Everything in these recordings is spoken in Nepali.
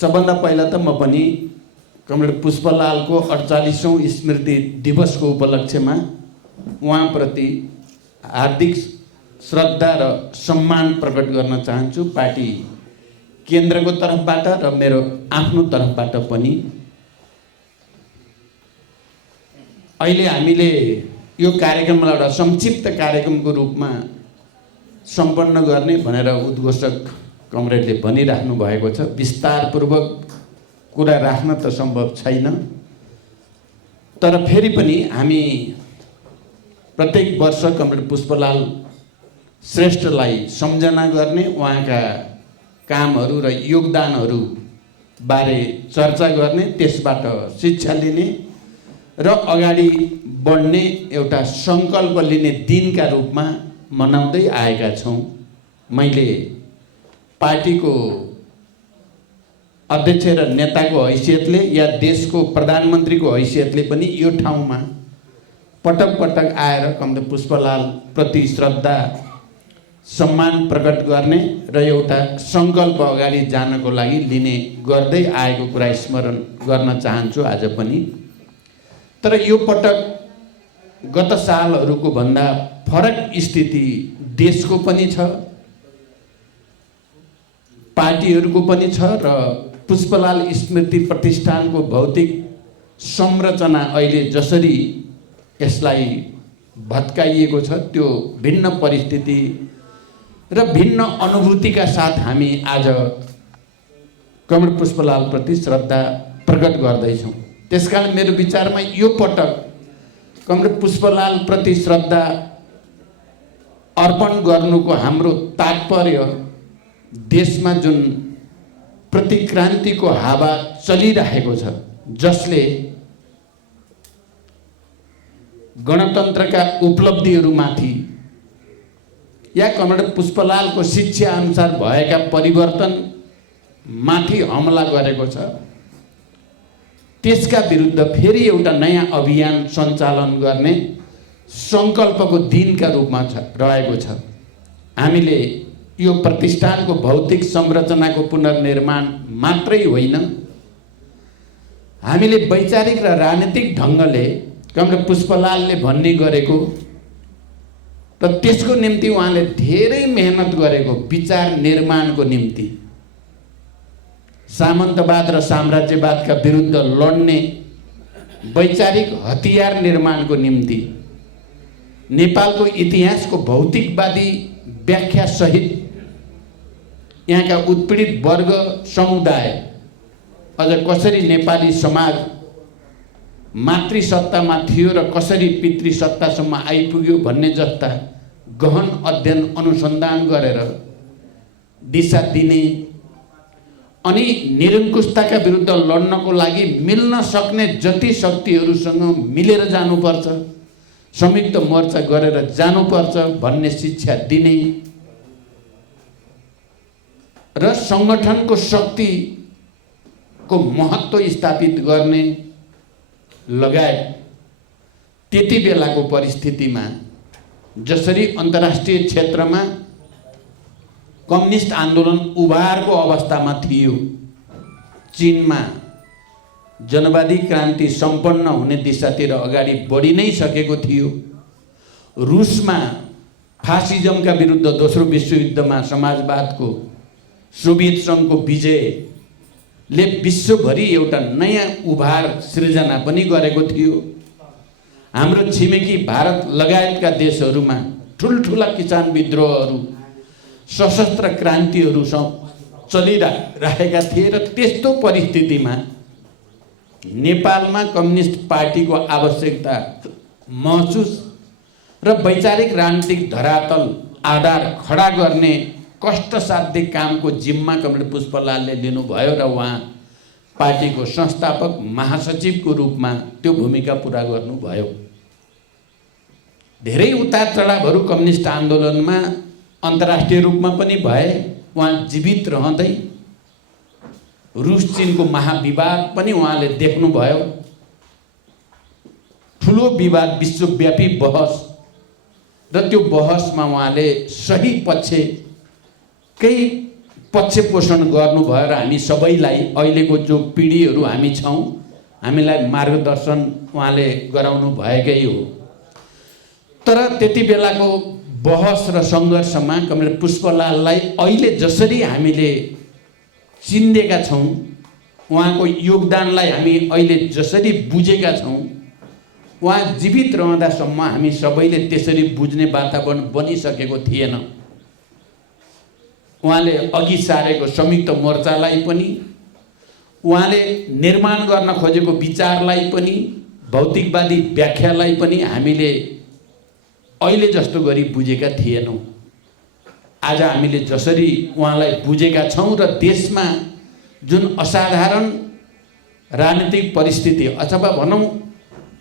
सबभन्दा पहिला त म पनि कमरेड पुष्पलालको 48औं स्मृति दिवसको उपलक्ष्यमा उहाँप्रति हार्दिक श्रद्धा र सम्मान प्रकट गर्न चाहन्छु। पार्टी केन्द्रको तर्फबाट र मेरो आफ्नो तर्फबाट पनि। अहिले हामीले यो कार्यक्रमलाई एउटा संक्षिप्त कार्यक्रमको रूपमा सम्पन्न गर्ने भनेर उद्घोषक कमरेडले भनिराख्नु भएको छ। विस्तारपूर्वक कुरा राख्न त सम्भव छैन, तर फेरि पनि हामी प्रत्येक वर्ष कमरेड पुष्पलाल श्रेष्ठलाई सम्झना गर्ने, उहाँका कामहरू र योगदानहरू बारे चर्चा गर्ने, त्यसबाट शिक्षा लिने र अगाडि बढ्ने एउटा सङ्कल्प लिने दिनका रूपमा मनाउँदै आएका छौँ। मैले पार्टीको अध्यक्ष र नेताको हैसियतले या देशको प्रधानमन्त्रीको हैसियतले पनि यो ठाउँमा पटक पटक आएर कमरेड पुष्पलाल प्रति श्रद्धा सम्मान प्रकट गर्ने र एउटा सङ्कल्प अगाडि जानको लागि लिने गर्दै आएको कुरा स्मरण गर्न चाहन्छु आज पनि। तर यो पटक गत सालहरूको भन्दा फरक स्थिति देशको पनि छ, पार्टीहरूको पनि छ र पुष्पलाल स्मृति प्रतिष्ठानको भौतिक संरचना अहिले जसरी यसलाई भत्काइएको छ त्यो भिन्न परिस्थिति र भिन्न अनुभूतिका साथ हामी आज कमरेड पुष्पलाल प्रति श्रद्धा प्रकट गर्दैछौँ। त्यसकारण मेरो विचारमा यो पटक कमरेड पुष्पलाल प्रति श्रद्धा अर्पण गर्नुको हाम्रो तात्पर्य देशमा जुन प्रतिक्रान्तिको हावा चलिरहेको छ, जसले गणतन्त्रका उपलब्धिहरूमाथि या कमरेड पुष्पलालको शिक्षा अनुसार भएका परिवर्तन माथि हमला गरेको छ, त्यसका विरुद्ध फेरि एउटा नयाँ अभियान सञ्चालन गर्ने सङ्कल्पको दिनका रूपमा रहेको छ। हामीले यो प्रतिष्ठानको भौतिक संरचनाको पुनर्निर्माण मात्रै होइन, हामीले वैचारिक र राजनीतिक ढङ्गले कमरेड पुष्पलालले भन्ने गरेको र त्यसको निम्ति उहाँले धेरै मेहनत गरेको विचार निर्माणको निम्ति, सामन्तवाद र साम्राज्यवादका विरुद्ध लड्ने वैचारिक हतियार निर्माणको निम्ति नेपालको इतिहासको भौतिकवादी व्याख्या सहित यहाँका उत्पीडित वर्ग समुदाय अझ कसरी नेपाली समाज मातृसत्तामा थियो र कसरी पितृसत्तासम्म आइपुग्यो भन्ने जस्ता गहन अध्ययन अनुसन्धान गरेर दिशा दिने अनि निरङ्कुशताका विरुद्ध लड्नको लागि मिल्न सक्ने जति शक्तिहरूसँग मिलेर जानुपर्छ, संयुक्त मोर्चा गरेर जानुपर्छ भन्ने शिक्षा दिने र सङ्गठनको शक्तिको महत्त्व स्थापित गर्ने लगायत त्यति बेलाको परिस्थितिमा जसरी अन्तर्राष्ट्रिय क्षेत्रमा कम्युनिस्ट आन्दोलन उभारको अवस्थामा थियो, चीनमा जनवादी क्रान्ति सम्पन्न हुने दिशातिर अगाडि बढी नै सकेको थियो, रुसमा फासिजमका विरुद्ध दोस्रो विश्वयुद्धमा समाजवादको सोभियत सङ्घको विजयले विश्वभरि एउटा नयाँ उभार सृजना पनि गरेको थियो। हाम्रो छिमेकी भारत लगायतका देशहरूमा ठुल्ठुला किसान विद्रोहहरू, सशस्त्र क्रान्तिहरू चलिरहेका थिए र त्यस्तो परिस्थितिमा नेपालमा कम्युनिस्ट पार्टीको आवश्यकता महसुस र वैचारिक राजनीतिक धरातल आधार खडा गर्ने कष्टसाध्य कामको जिम्मा कमरेड पुष्पलालले लिनुभयो र उहाँ पार्टीको संस्थापक महासचिवको रूपमा त्यो भूमिका पुरा गर्नुभयो। धेरै उतार चढावहरू कम्युनिस्ट आन्दोलनमा अन्तर्राष्ट्रिय रूपमा पनि भए, उहाँ जीवित रहँदै रुस चीनको महाविवाद पनि उहाँले देख्नुभयो। ठुलो विवाद, विश्वव्यापी बहस र त्यो बहसमा उहाँले सही पक्षकै पक्ष पोषण गर्नुभयो र हामी सबैलाई अहिलेको जो पिँढीहरू हामी छौँ हामीलाई मार्गदर्शन उहाँले गराउनु भएकै हो। तर त्यति बेलाको बहस र सङ्घर्षमा कमरेड पुष्पलाललाई अहिले जसरी हामीले चिन्देका छौँ, उहाँको योगदानलाई हामी अहिले जसरी बुझेका छौँ, उहाँ जीवित रहँदासम्म हामी सबैले त्यसरी बुझ्ने वातावरण बनिसकेको थिएन। उहाँले अघि सारेको संयुक्त मोर्चालाई पनि, उहाँले निर्माण गर्न खोजेको विचारलाई पनि, भौतिकवादी व्याख्यालाई पनि हामीले अहिले जस्तो गरी बुझेका थिएनौँ। आज हामीले जसरी उहाँलाई बुझेका छौँ र देशमा जुन असाधारण राजनीतिक परिस्थिति अथवा भनौँ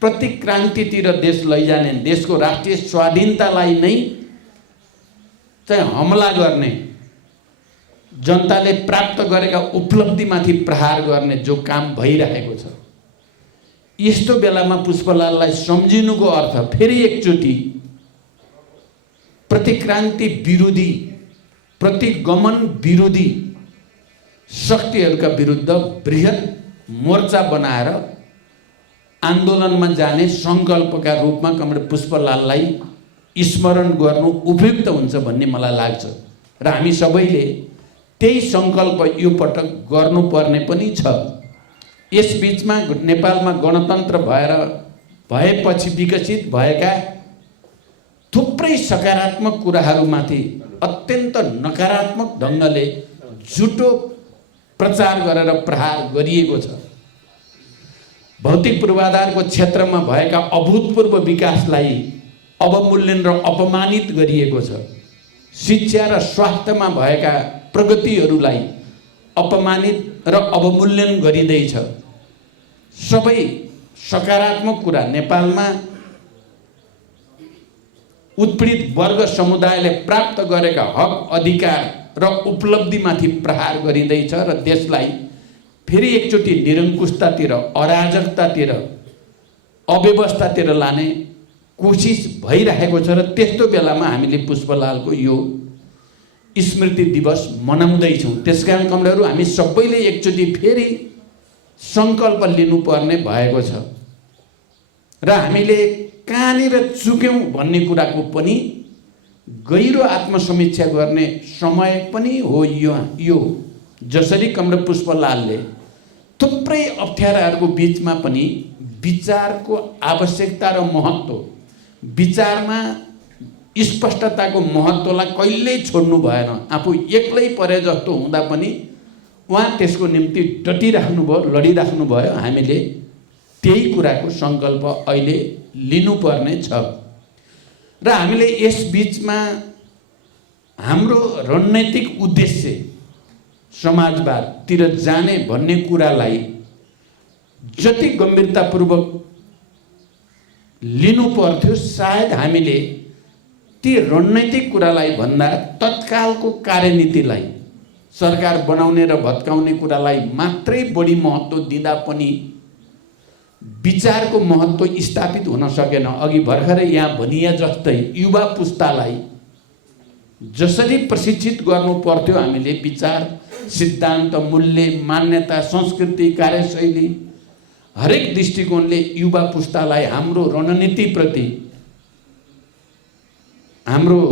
प्रतिक्रान्तितिर देश लैजाने, देशको राष्ट्रिय स्वाधीनतालाई नै चाहिँ हमला गर्ने, जनताले प्राप्त गरेका उपलब्धिमाथि प्रहार गर्ने जो काम भइरहेको छ, यस्तो बेलामा पुष्पलाललाई सम्झिनुको अर्थ फेरि एकचोटि प्रतिक्रान्ति विरोधी, प्रतिगमन विरोधी शक्तिहरूका विरुद्ध बृहत मोर्चा बनाएर आन्दोलनमा जाने सङ्कल्पका रूपमा कमरेड पुष्पलाललाई स्मरण गर्नु उपयुक्त हुन्छ भन्ने मलाई लाग्छ र हामी सबैले त्यही सङ्कल्प यो पटक गर्नुपर्ने पनि छ। यसबीचमा नेपालमा गणतन्त्र भएपछि विकसित भएका थुप्रै सकारात्मक कुराहरूमाथि अत्यन्त नकारात्मक ढङ्गले झुटो प्रचार गरेर प्रहार गरिएको छ। भौतिक पूर्वाधारको क्षेत्रमा भएका अभूतपूर्व विकासलाई अवमूल्यन र अपमानित गरिएको छ। शिक्षा र स्वास्थ्यमा भएका प्रगतिहरूलाई अपमानित र अवमूल्यन गरिँदैछ। सबै सकारात्मक कुरा नेपालमा उत्पीडित वर्ग समुदायले प्राप्त गरेका हक अधिकार र उपलब्धिमाथि प्रहार गरिँदैछ र देशलाई फेरि एकचोटि निरङ्कुशतातिर, अराजकतातिर, अव्यवस्थातिर लाने कोसिस भइरहेको छ र त्यस्तो बेलामा हामीले पुष्पलालको यो स्मृति दिवस मनाउँदैछौँ। त्यसकारण कमरेडहरू हामी सबैले एकचोटि फेरि सङ्कल्प लिनुपर्ने भएको छ र हामीले कहाँनिर चुक्यौँ भन्ने कुराको पनि गहिरो आत्मसमीक्षा गर्ने समय पनि हो यो। जसरी कमरेड पुष्पलालले थुप्रै अप्ठ्याराहरूको बिचमा पनि विचारको आवश्यकता र महत्त्व, विचारमा स्पष्टताको महत्त्वलाई कहिल्यै छोड्नु भएन। आफू एक्लै परे जस्तो हुँदा पनि उहाँ त्यसको निम्ति डटिराख्नु भयो, लडिराख्नु भयो। हामीले त्यही कुराको सङ्कल्प अहिले लिनुपर्ने छ र हामीले यस बिचमा हाम्रो रणनैतिक उद्देश्य समाजवादतिर जाने भन्ने कुरालाई जति गम्भीरतापूर्वक लिनु पर्थ्यो, सायद हामीले ती रणनैतिक कुरालाई भन्दा तत्कालको कार्यनीतिलाई, सरकार बनाउने र भत्काउने कुरालाई मात्रै बढी महत्त्व दिँदा पनि विचारको महत्त्व स्थापित हुन सकेन। अघि भर्खरै यहाँ भनिया जस्तै युवा पुस्तालाई जसरी प्रशिक्षित गर्नु पर्थ्यो हामीले विचार, सिद्धान्त, मूल्य, मान्यता, संस्कृति, कार्यशैली हरेक दृष्टिकोणले युवा पुस्तालाई हाम्रो रणनीतिप्रति, हाम्रो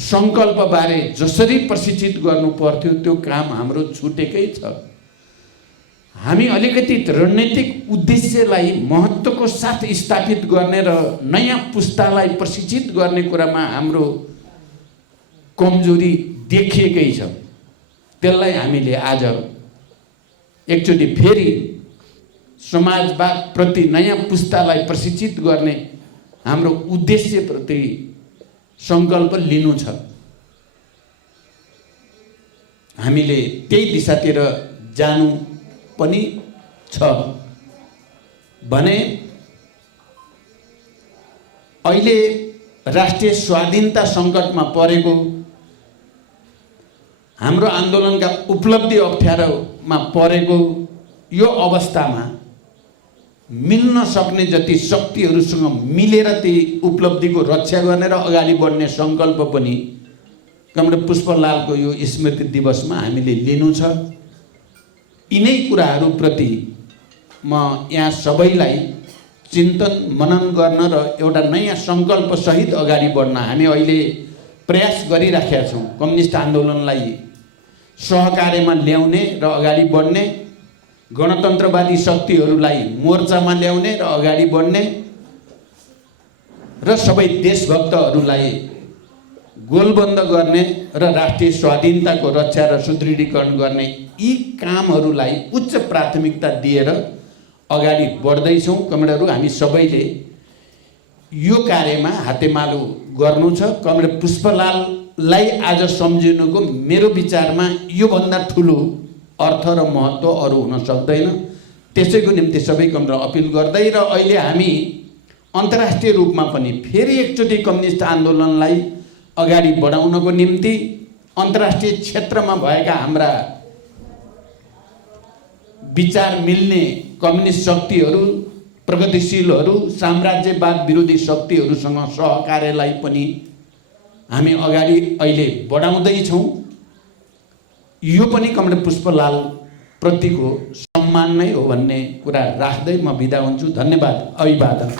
सङ्कल्पबारे जसरी प्रशिक्षित गर्नु पर्थ्यो त्यो काम हाम्रो छुटेकै छ। हामी अलिकति रणनीतिक उद्देश्यलाई महत्त्वको साथ स्थापित गर्ने र नयाँ पुस्तालाई प्रशिक्षित गर्ने कुरामा हाम्रो कमजोरी देखिएकै छ। त्यसलाई हामीले आज एकचोटि फेरि समाजवादप्रति नयाँ पुस्तालाई प्रशिक्षित गर्ने हाम्रो उद्देश्यप्रति सङ्कल्प लिनु छ। हामीले त्यही दिशातिर जानु पनि छ भने अहिले राष्ट्रिय स्वाधीनता सङ्कटमा परेको, हाम्रो आन्दोलनका उपलब्धि अप्ठ्यारोमा परेको यो अवस्थामा मिल्न सक्ने जति शक्तिहरूसँग मिलेर ती उपलब्धिको रक्षा गर्ने र अगाडि बढ्ने सङ्कल्प पनि कमरेड पुष्पलालको यो स्मृति दिवसमा हामीले लिनु छ। यिनै कुराहरूप्रति म यहाँ सबैलाई चिन्तन मनन गर्न र एउटा नयाँ सङ्कल्पसहित अगाडि बढ्न हामी अहिले प्रयास गरिराखेका छौँ। कम्युनिस्ट आन्दोलनलाई सहकार्यमा ल्याउने र अगाडि बढ्ने, गणतन्त्रवादी शक्तिहरूलाई मोर्चामा ल्याउने र अगाडि बढ्ने र सबै देशभक्तहरूलाई गोलबन्द गर्ने र राष्ट्रिय स्वाधीनताको रक्षा र सुदृढीकरण गर्ने यी कामहरूलाई उच्च प्राथमिकता दिएर अगाडि बढ्दैछौँ। कमरेडहरू, हामी सबैले यो कार्यमा हातेमालो गर्नु छ। कमरेड पुष्पलाललाई आज सम्झिनुको मेरो विचारमा योभन्दा ठुलो अर्थ र महत्त्व अरू हुन सक्दैन। त्यसैको निम्ति सबै कमरेड अपिल गर्दै र अहिले हामी अन्तर्राष्ट्रिय रूपमा पनि फेरि एकचोटि कम्युनिस्ट आन्दोलनलाई अगाडि बढाउनको निम्ति अन्तर्राष्ट्रिय क्षेत्रमा भएका हाम्रा विचार मिल्ने कम्युनिस्ट शक्तिहरू, प्रगतिशीलहरू, साम्राज्यवाद विरोधी शक्तिहरूसँग सहकार्यलाई पनि हामी अगाडि अहिले बढाउँदैछौँ। यो पनि कमरेड पुष्पलाल प्रतिको सम्मान नै हो भन्ने कुरा राख्दै म बिदा हुन्छु। धन्यवाद। अभिवादन।